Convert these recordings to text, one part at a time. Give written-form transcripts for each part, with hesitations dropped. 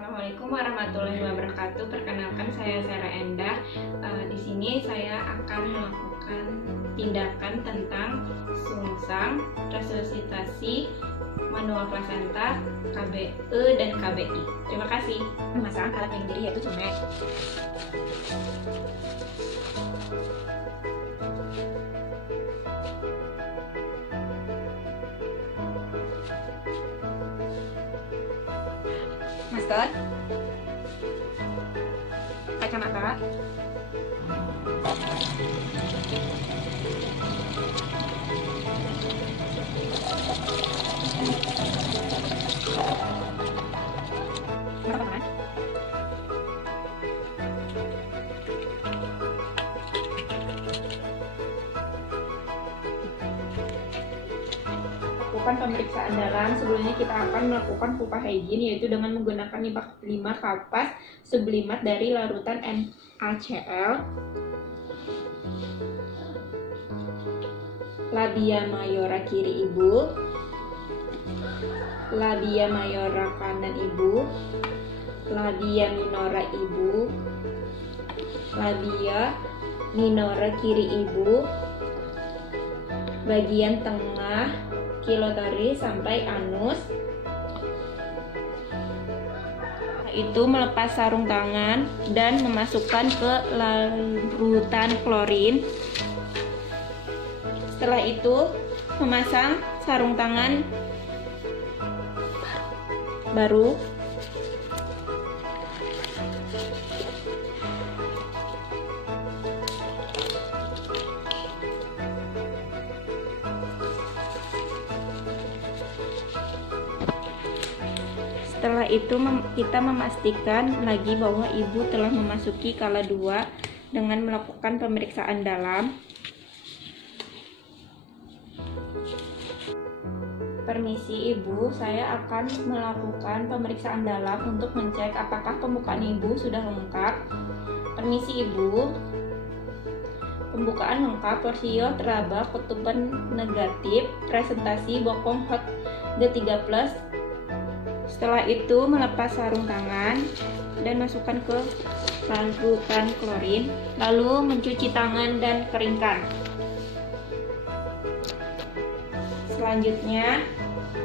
Assalamualaikum warahmatullahi wabarakatuh. Perkenalkan, saya Sarah Endah. Di sini saya akan melakukan tindakan tentang sungsang, resusitasi, manual plasenta, KBE dan KBI. Terima kasih. Memasang alat pelindung diri yaitu cumi. Masker, kacamata, sarung tangan, Lakukan pemeriksaan dalam. Sebelumnya kita akan melakukan pulpa hygiene, yaitu dengan menggunakan 5 kapas sublimat dari larutan NaCl, labia mayora kiri ibu, labia mayora kanan ibu, labia minora ibu, labia minora kiri ibu, bagian tengah kilotoris sampai anus. Itu melepas sarung tangan dan memasukkan ke larutan klorin. Setelah itu memasang sarung tangan baru. Setelah itu kita memastikan lagi bahwa ibu telah memasuki kala 2 dengan melakukan pemeriksaan dalam. Permisi ibu, saya akan melakukan pemeriksaan dalam untuk mengecek apakah pembukaan ibu sudah lengkap. Permisi ibu, pembukaan lengkap, porsio teraba, ketuban negatif, presentasi bokong hot D3+. Setelah itu melepas sarung tangan dan masukkan ke larutan klorin, lalu mencuci tangan dan keringkan. Selanjutnya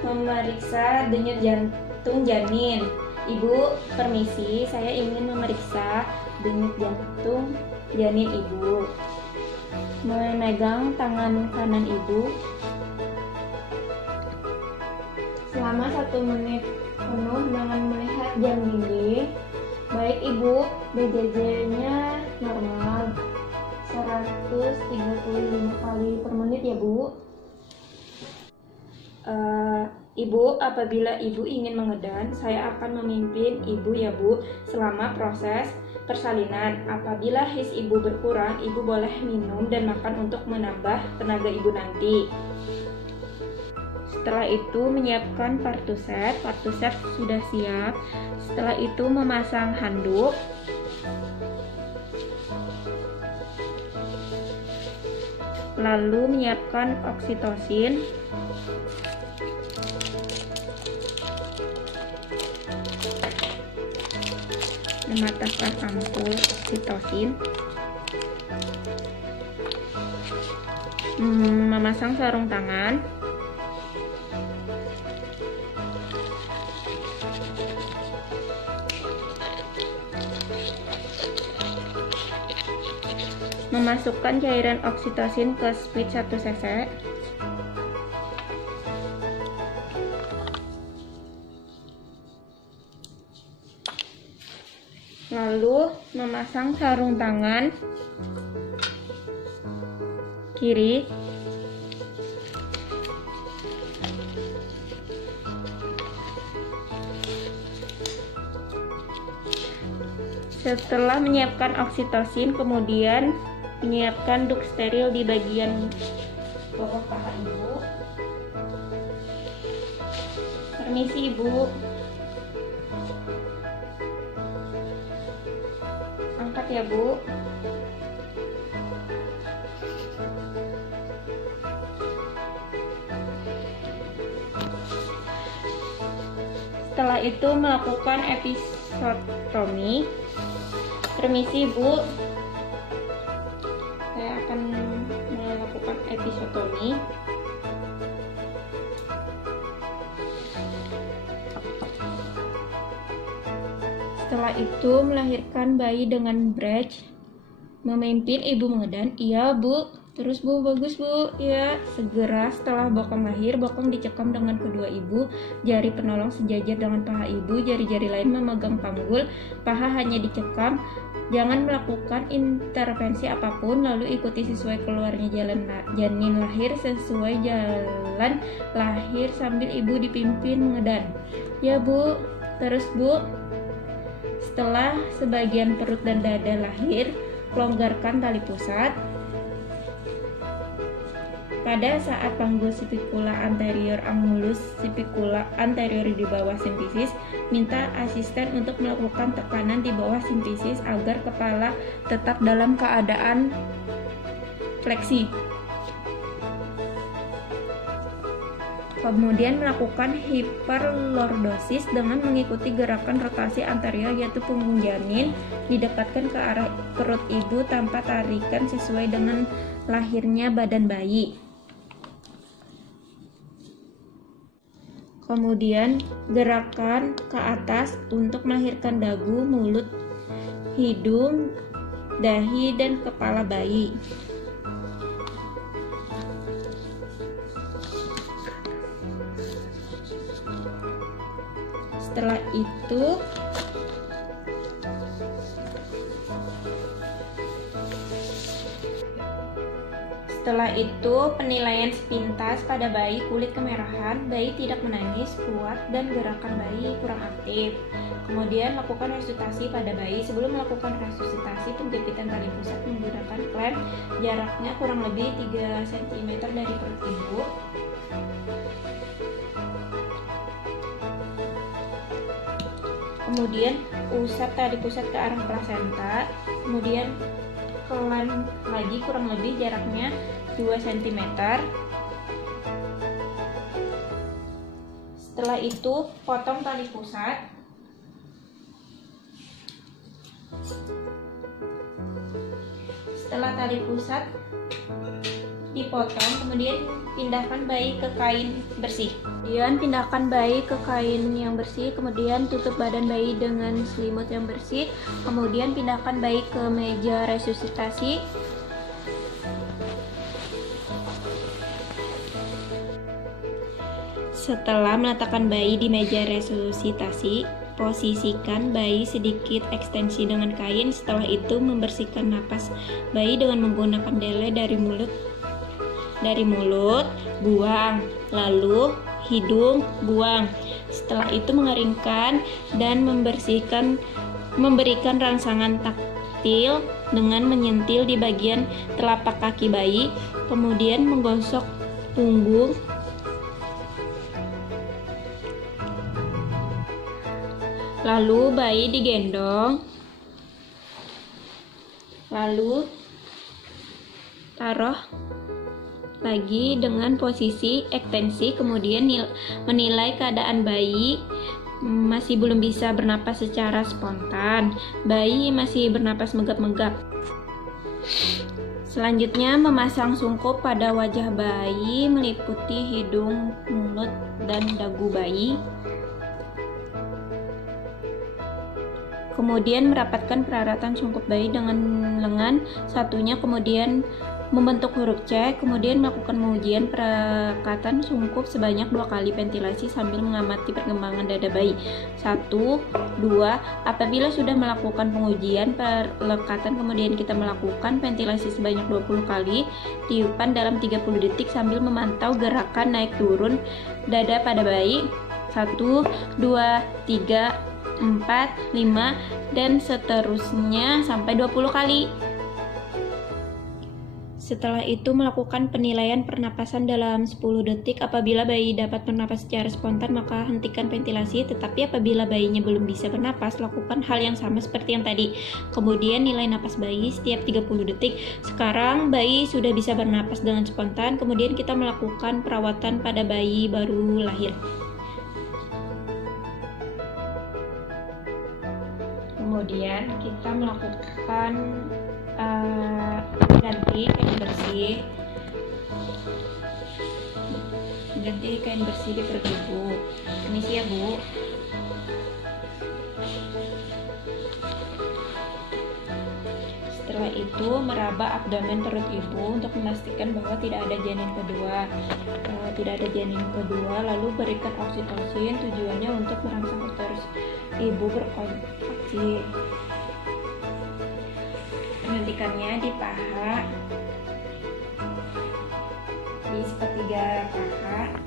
memeriksa denyut jantung janin. Ibu, permisi, saya ingin memeriksa denyut jantung janin ibu. Memegang tangan kanan ibu selama 1 menit penuh dengan melihat jam dinding. Baik ibu, BJJ-nya normal 135 kali per menit ya bu. Ibu, apabila ibu ingin mengedan, saya akan memimpin ibu ya bu selama proses persalinan. Apabila his ibu berkurang, ibu boleh minum dan makan untuk menambah tenaga ibu nanti. Setelah itu menyiapkan partusep sudah siap. Setelah itu memasang handuk. Lalu menyiapkan oksitosin. Mematahkan ampul oksitosin. Memasang sarung tangan. Memasukkan cairan oksitosin ke switch 1 cc. Lalu memasang sarung tangan kiri. Setelah menyiapkan oksitosin, kemudian menyiapkan duk steril di bagian bawah paha ibu. Permisi ibu, angkat ya bu. Setelah Setelah itu melakukan episiotomi. Permisi Bu, saya akan melakukan episiotomi. Setelah itu melahirkan bayi dengan bridge. Memimpin ibu mengedan. Iya Bu, terus Bu, bagus Bu. Ya, segera setelah bokong lahir, bokong dicekam dengan kedua ibu, jari penolong sejajar dengan paha ibu, jari-jari lain memegang panggul, paha hanya dicekam. Jangan melakukan intervensi apapun, lalu ikuti sesuai keluarnya janin lahir sesuai jalan lahir sambil ibu dipimpin mengedan. Ya Bu, terus Bu. Setelah sebagian perut dan dada lahir, longgarkan tali pusat. Pada saat panggul spicula anterior angulus spicula anterior di bawah simfisis, minta asisten untuk melakukan tekanan di bawah simfisis agar kepala tetap dalam keadaan fleksi. Kemudian melakukan hiperlordosis dengan mengikuti gerakan rotasi anterior, yaitu punggung janin didekatkan ke arah perut ibu tanpa tarikan sesuai dengan lahirnya badan bayi. Kemudian gerakan ke atas untuk melahirkan dagu, mulut, hidung, dahi, dan kepala bayi. Setelah itu penilaian sepintas pada bayi kulit kemerahan, bayi tidak menangis, kuat, dan gerakan bayi kurang aktif. Kemudian lakukan resusitasi pada bayi. Sebelum melakukan resusitasi, penjepitan tali pusat menggunakan klem, jaraknya kurang lebih 3 cm dari perut ibu. Kemudian usap tali pusat ke arah plasenta, kemudian klem lagi kurang lebih jaraknya 2 cm. Setelah itu potong tali pusat. Setelah tali pusat dipotong, kemudian pindahkan bayi ke kain bersih. Kemudian pindahkan bayi ke kain yang bersih, kemudian tutup badan bayi dengan selimut yang bersih. Kemudian pindahkan bayi ke meja resusitasi. Setelah meletakkan bayi di meja resusitasi, posisikan bayi sedikit ekstensi dengan kain. Setelah itu membersihkan napas bayi dengan menggunakan dele dari mulut, buang, lalu hidung, buang. Setelah itu mengeringkan dan memberikan rangsangan taktil dengan menyentil di bagian telapak kaki bayi, kemudian menggosok punggung. Lalu bayi digendong, lalu taruh lagi dengan posisi ekstensi, kemudian menilai keadaan bayi. Masih belum bisa bernapas secara spontan, bayi masih bernapas megap-megap. Selanjutnya memasang sungkup pada wajah bayi meliputi hidung, mulut, dan dagu bayi. Kemudian merapatkan peraratan sungkup bayi dengan lengan satunya, kemudian membentuk huruf C, kemudian melakukan pengujian perekatan sungkup sebanyak 2 kali ventilasi sambil mengamati perkembangan dada bayi. 1, 2, apabila sudah melakukan pengujian perlekatan, kemudian kita melakukan ventilasi sebanyak 20 kali, tiupan dalam 30 detik sambil memantau gerakan naik turun dada pada bayi. 1, 2, 3, 4, 5, dan seterusnya sampai 20 kali. Setelah itu melakukan penilaian pernapasan dalam 10 detik. Apabila bayi dapat bernapas secara spontan, maka hentikan ventilasi. Tetapi apabila bayinya belum bisa bernapas, lakukan hal yang sama seperti yang tadi. Kemudian nilai napas bayi setiap 30 detik. Sekarang bayi sudah bisa bernapas dengan spontan. Kemudian kita melakukan perawatan pada bayi baru lahir. Kemudian kita melakukan ganti kain bersih di perut ibu. Permisi ya Bu. Setelah itu meraba abdomen perut ibu untuk memastikan bahwa tidak ada janin kedua. Lalu berikan oksitosin, tujuannya untuk merangsang uterus ibu berkontraksi. Penyuntikannya di paha, di sepertiga paha.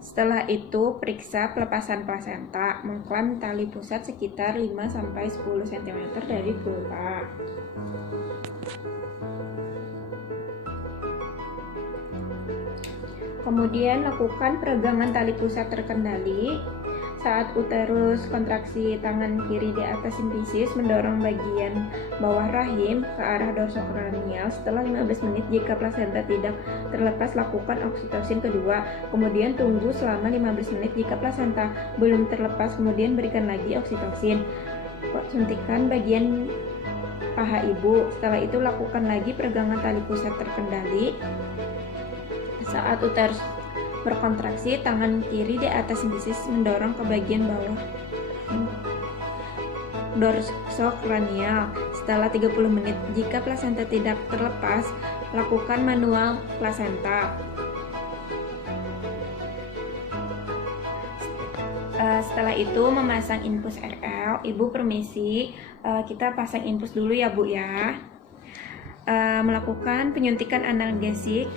Setelah itu periksa pelepasan plasenta, mengklam tali pusat sekitar 5-10 cm dari vulva. Kemudian lakukan peregangan tali pusat terkendali. Saat uterus kontraksi, tangan kiri di atas simfisis mendorong bagian bawah rahim ke arah dorsokranial. Setelah 15 menit, jika plasenta tidak terlepas, lakukan oksitosin kedua. Kemudian tunggu selama 15 menit. Jika plasenta belum terlepas, kemudian berikan lagi oksitosin. Suntikan bagian paha ibu. Setelah itu lakukan lagi peregangan tali pusat terkendali. Saat uterus berkontraksi, tangan kiri di atas simfisis mendorong ke bagian bawah dorsokranial. Setelah 30 menit, jika plasenta tidak terlepas, lakukan manual plasenta. Setelah itu memasang infus RL. Ibu permisi, kita pasang infus dulu ya Bu ya. Melakukan penyuntikan analgesik.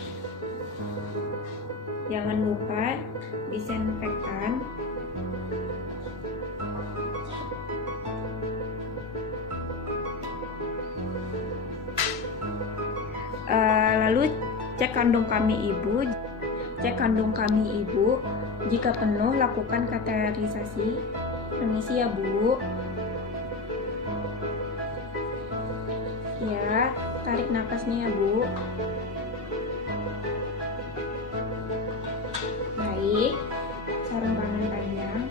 Jangan lupa disinfektan. Lalu cek kandung kami ibu. Jika penuh, lakukan kateterisasi. Permisi ya Bu. Ya, tarik nafasnya ya Bu. Baik, sarung tangan panjang.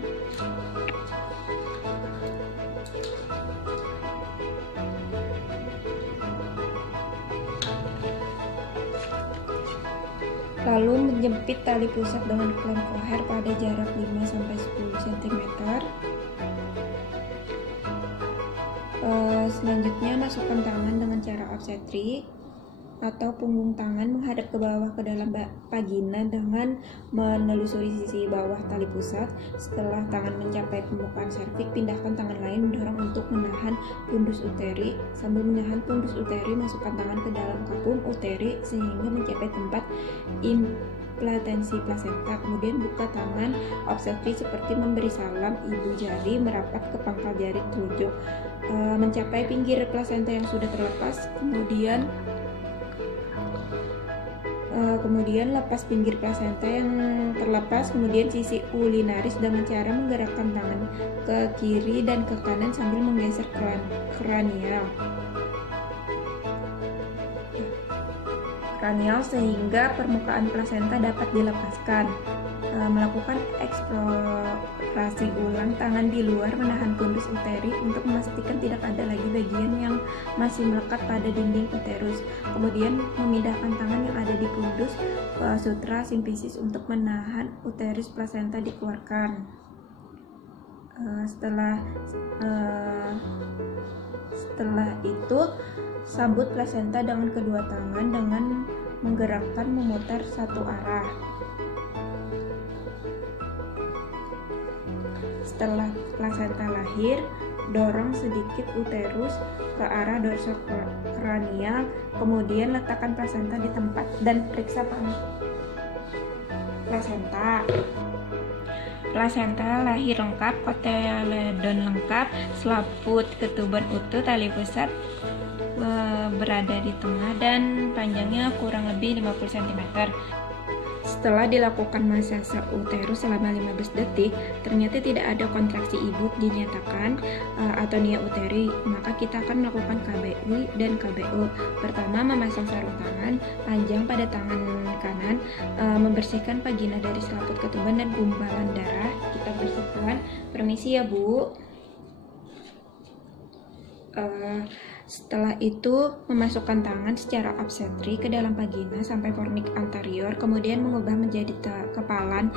Lalu menjepit tali pusat dengan klem koher pada jarak 5-10 cm. Selanjutnya masukkan tangan dengan cara obstetrik atau punggung tangan menghadap ke bawah ke dalam vagina dengan menelusuri sisi bawah tali pusat. Setelah tangan mencapai pembukaan serviks, pindahkan tangan lain mendorong untuk menahan pundus uteri. Sambil menahan pundus uteri, masukkan tangan ke dalam kapum uteri sehingga mencapai tempat implantansi plasenta. Kemudian buka tangan obstetrik seperti memberi salam. Ibu jari merapat ke pangkal jari telunjuk mencapai pinggir plasenta yang sudah terlepas. Kemudian lepas pinggir plasenta yang terlepas, kemudian sisi urinaris dengan cara menggerakkan tangan ke kiri dan ke kanan sambil menggeser kranial sehingga permukaan plasenta dapat dilepaskan. Melakukan eksplorasi ulang tangan di luar, menahan pundus uteri untuk memastikan tidak ada lagi bagian yang masih melekat pada dinding uterus. Kemudian memindahkan tangan yang ada di pundus sutra simfisis untuk menahan uterus plasenta dikeluarkan. Setelah itu sambut plasenta dengan kedua tangan dengan menggerakkan memutar satu arah. Setelah plasenta lahir, dorong sedikit uterus ke arah dorsokranial, kemudian letakkan plasenta di tempat dan periksa plasenta. Plasenta lahir lengkap, kotyledon lengkap, selaput ketuban utuh, tali pusat berada di tengah dan panjangnya kurang lebih 50 cm. Setelah dilakukan masase uterus selama 15 detik, ternyata tidak ada kontraksi ibu dinyatakan atau nia uteri, maka kita akan melakukan KBI dan KBO. Pertama, memasang sarung tangan panjang pada tangan kanan, membersihkan vagina dari selaput ketuban dan gumpalan darah. Kita bersihkan. Permisi ya Bu. Setelah itu memasukkan tangan secara obstetri ke dalam vagina sampai fornix anterior, kemudian mengubah menjadi kepalan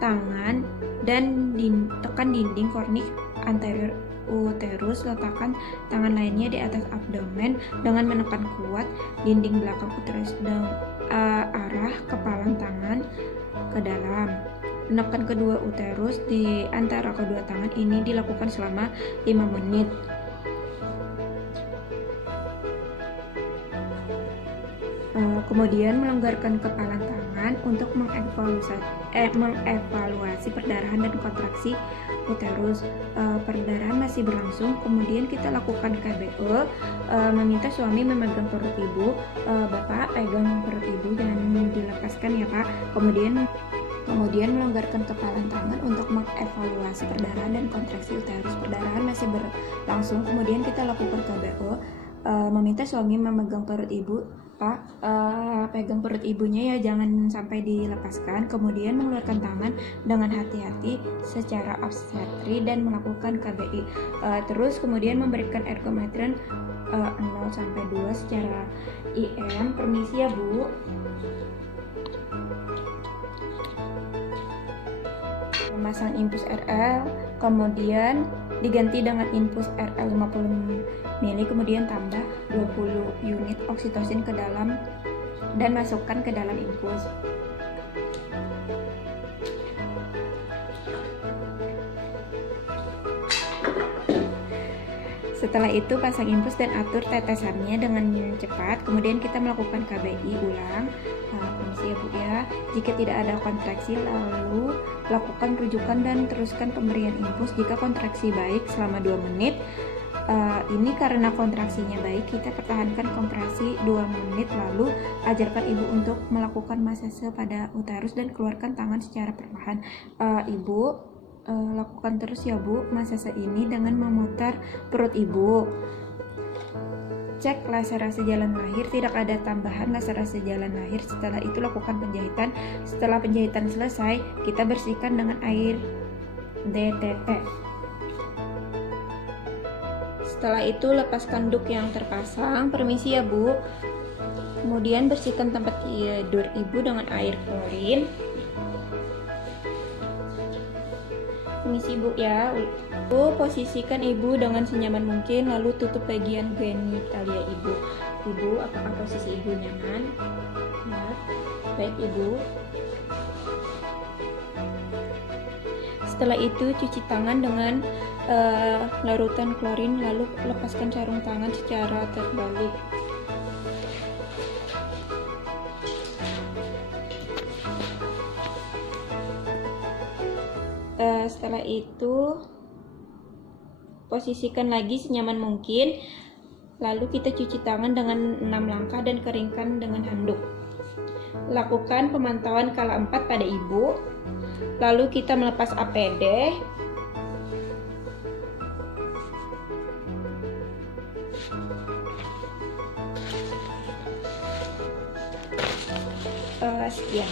tangan dan tekan dinding fornix anterior uterus. Letakkan tangan lainnya di atas abdomen dengan menekan kuat dinding belakang uterus dan arah kepalan tangan ke dalam. Menekan kedua uterus di antara kedua tangan ini dilakukan selama 5 menit. Kemudian melonggarkan kepalan tangan untuk mengevaluasi perdarahan dan kontraksi uterus. Perdarahan masih berlangsung, kemudian kita lakukan KBE. Meminta suami memegang perut ibu. Bapak pegang perut ibu dan dilepaskan ya Pak. Kemudian melonggarkan kepalan tangan untuk mengevaluasi perdarahan dan kontraksi uterus. Perdarahan masih berlangsung, kemudian kita lakukan KBE. Meminta suami memegang perut ibu. Pak, pegang perut ibunya ya, jangan sampai dilepaskan. Kemudian mengeluarkan tangan dengan hati-hati secara obstetri dan melakukan KBI. Terus kemudian memberikan ergometrin 0-2 secara IM. Permisi ya Bu. Memasang infus RL, kemudian diganti dengan infus RL 50 ml, kemudian tambah 20 unit oksitosin ke dalam dan masukkan ke dalam infus. Setelah itu pasang infus dan atur tetesannya dengan cepat. Kemudian kita melakukan KBI ulang. Permisi ya Bu ya. Jika tidak ada kontraksi, lalu lakukan rujukan dan teruskan pemberian infus. Jika kontraksi baik selama 2 menit, ini karena kontraksinya baik, kita pertahankan kompresi 2 menit, lalu ajarkan ibu untuk melakukan masase pada uterus dan keluarkan tangan secara perlahan. Ibu lakukan terus ya Bu masase ini dengan memutar perut ibu. Cek laserasi jalan lahir, tidak ada tambahan laserasi jalan lahir. Setelah itu lakukan penjahitan. Setelah penjahitan selesai, kita bersihkan dengan air DTT. Setelah itu lepaskan duk yang terpasang. Permisi ya Bu. Kemudian bersihkan tempat tidur ibu dengan air klorin. Permisi Bu ya. Bu, posisikan ibu dengan senyaman mungkin, lalu tutup bagian genitalia ibu. Ibu, apakah posisi ibu nyaman? Ya. Baik Ibu. Setelah itu cuci tangan dengan larutan klorin, lalu lepaskan sarung tangan secara terbalik. Setelah itu posisikan lagi senyaman mungkin, lalu kita cuci tangan dengan 6 langkah dan keringkan dengan handuk. Lakukan pemantauan kala 4 pada ibu, lalu kita melepas APD. Sekian.